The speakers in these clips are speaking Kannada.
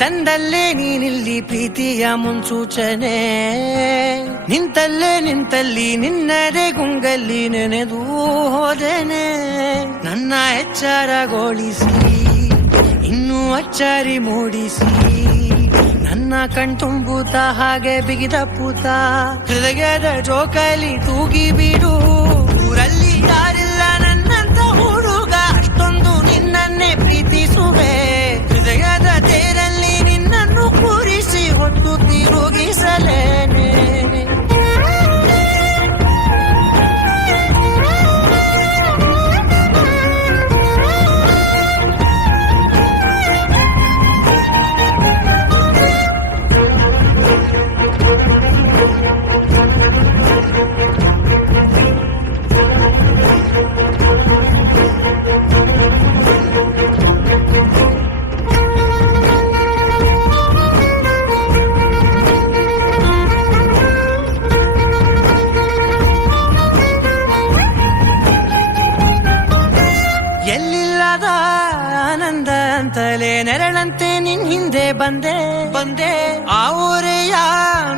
ತಂದಲ್ಲೇ ನೀನಿಲ್ಲಿ ಪ್ರೀತಿಯ ಮುನ್ಸೂಚನೆ, ನಿಂತಲ್ಲಿ ನಿನ್ನದೇ ಗುಂಗಲ್ಲಿ ನೆನೆದು ಹೋದೆನೆ. ನನ್ನ ಎಚ್ಚರಗೊಳಿಸಿ ಇನ್ನೂ ಅಚ್ಚರಿ ಮೂಡಿಸಿ, ನನ್ನ ಕಣ್ತುಂಬುತ್ತ ಹಾಗೆ ಬಿಗಿದ ಪೂತ ಹೃದಯದ ಜೋಕಾಲಿ ತೂಗಿ ಬಿಡು. ಊರಲ್ಲಿ ಯಾರಿಲ್ಲ ನನ್ನಂತ ಹುಡುಗ, ಅಷ್ಟೊಂದು ನಿನ್ನನ್ನೇ ಪ್ರೀತಿಸುವೆ. ಹೃದಯದ ತೇರಲ್ಲಿ ನಿನ್ನನ್ನು ಕೂರಿಸಿ ಹೊತ್ತು ತಿರುಗಿಸಲೇನೆ. ಎಲ್ಲಿಲ್ಲದ ಆನಂದ ಅಂತಲೇ ನೆರಳಂತೆ ನಿನ್ ಹಿಂದೆ ಬಂದೆ. ಆ ಊರೆಯ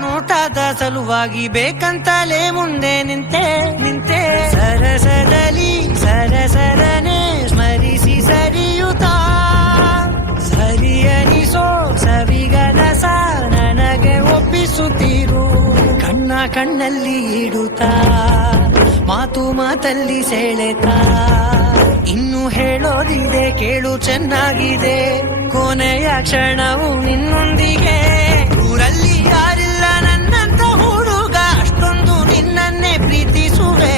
ನೋಟದ ಸಲುವಾಗಿ ಬೇಕಂತಲೇ ಮುಂದೆ ನಿಂತೆ. ಸರಸರನೆ ಸ್ಮರಿಸಿ ಸರಿಯುತ್ತ, ಸರಿಯನಿಸೋ ಸವಿಗನಸ ನನಗೆ ಒಪ್ಪಿಸುತ್ತೀರು. ಕಣ್ಣಲ್ಲಿ ಇಡುತ್ತಾ ಮಾತಲ್ಲಿ ಸೆಳೆತಾ, ಇನ್ನು ಹೇಳೋದಿದೆ ಕೇಳು ಚೆನ್ನಾಗಿದೆ. ಕೊನೆಯ ಕ್ಷಣವು ನಿನ್ನೊಂದಿಗೆ. ಊರಲ್ಲಿ ಯಾರಿಲ್ಲ ನನ್ನಂತ ಹುಡುಗ, ಅಷ್ಟೊಂದು ನಿನ್ನನ್ನೇ ಪ್ರೀತಿಸುವೆ.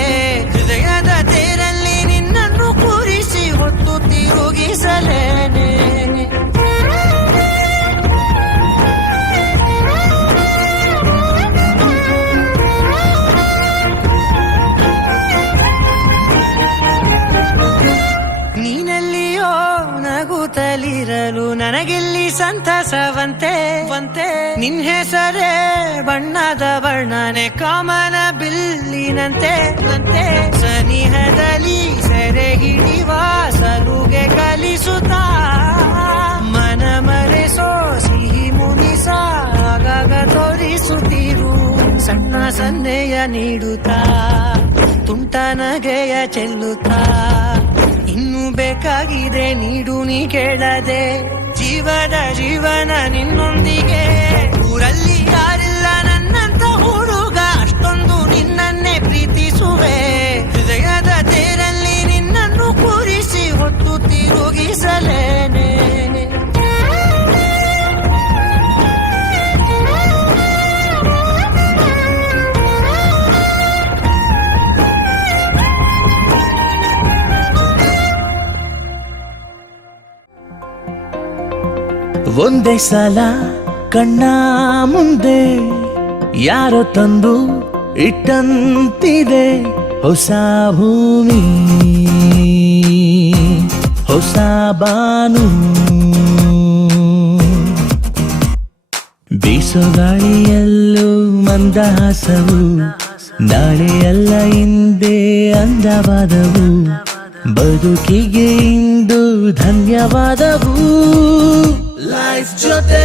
ಹೃದಯದ ತೇರಲ್ಲಿ ನಿನ್ನನ್ನು ಕೂರಿಸಿ ಹೊತ್ತು ತಿರುಗಿಸಲೇನೆ. ನೀನೆಲ್ಲಿಯೋ ನಗುತ್ತಲಿರಲು ನನಗೆಲ್ಲಿ ಸಂತಸವಂತೆ. ನಿನ್ ಹೆಸರೇ ಬಣ್ಣದ ವರ್ಣನೆ ಕಾಮನ ಬಿಲ್ಲಿನಂತೆ. ಸನಿಹದಲ್ಲಿ ಸೆರೆ ಹಿಡಿವ ಸಲುಗೆ ಕಲಿಸುತ್ತಾ, ಮನ ಮರೆಸೋ ಸಿಹಿ ಮುನಿಸ ಆಗಾಗ ತೋರಿಸುತ್ತೀರು. ಸಣ್ಣ ಸನ್ನೆಯ ನೀಡುತ್ತಾ ತುಂಟ ನಗೆಯ ಚೆಲ್ಲುತ್ತಾ, ಇನ್ನು ಬೇಕಾಗಿದೆ ನೀಡು ನೀ ಕೇಳದೆ. ಜೀವನ ನಿನ್ನೊಂದಿಗೆ. ಊರಲ್ಲಿ ಯಾರಿಲ್ಲ ನನ್ನಂತ ಹುಡುಗ, ಅಷ್ಟೊಂದು ನಿನ್ನನ್ನೇ ಪ್ರೀತಿಸುವೆ. ಹೃದಯದ ತೇರಲ್ಲಿ ನಿನ್ನನ್ನು ಕೂರಿಸಿ ಹೊತ್ತು ತಿರುಗಿಸಲೇನೆ. ಒಂದೇ ಸಲ ಕಣ್ಣ ಮುಂದೆ ಯಾರೋ ತಂದು ಇಟ್ಟಂತಿದೆ ಹೊಸ ಭೂಮಿ, ಹೊಸ ಬಾನು. ಬೀಸೋ ಗಾಳಿಯಲ್ಲೂ ಮಂದಹಾಸವು, ನಾಳೆಯಲ್ಲ ಹಿಂದೆ ಅಂದವಾದವು. ಬದುಕಿಗೆ ಇಂದು ಧನ್ಯವಾದವು. ಲೈಫ್ ಜೊತೆ